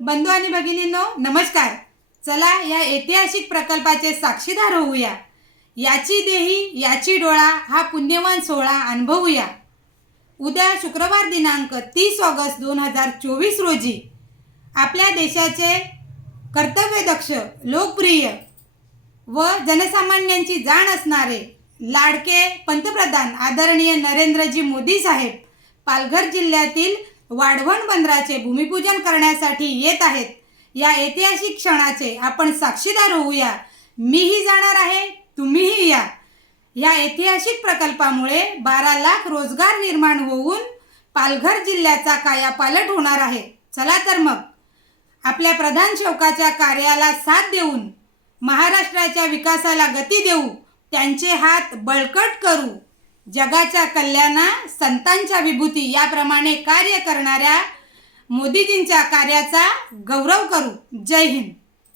बंधू आणि भगिनींनो नमस्कार. चला या ऐतिहासिक प्रकल्पाचे साक्षीदार होऊया. याची देही याची डोळा हा पुण्यवान सोहळा अनुभवूया. उद्या शुक्रवार दिनांक 30 ऑगस्ट 2024 रोजी आपल्या देशाचे कर्तव्यदक्ष, लोकप्रिय व जनसामान्यांची जाण असणारे लाडके पंतप्रधान आदरणीय नरेंद्रजी मोदी साहेब पालघर जिल्ह्यातील वाढवण बंदराचे भूमिपूजन करण्यासाठी येत आहेत. या ऐतिहासिक क्षणाचे आपण साक्षीदार होऊया. मीही जाणार आहे, तुम्हीही या. या ऐतिहासिक प्रकल्पामुळे 12 लाख रोजगार निर्माण होऊन पालघर जिल्ह्याचा कायापालट होणार आहे. चला तर मग आपल्या प्रधान सेवकाच्या कार्याला साथ देऊन महाराष्ट्राच्या विकासाला गती देऊ. त्यांचे हात बळकट करू. जगाच्या कल्याणा संतांच्या विभूती याप्रमाणे कार्य करणाऱ्या मोदीजींच्या कार्याचा गौरव करू. जय हिंद.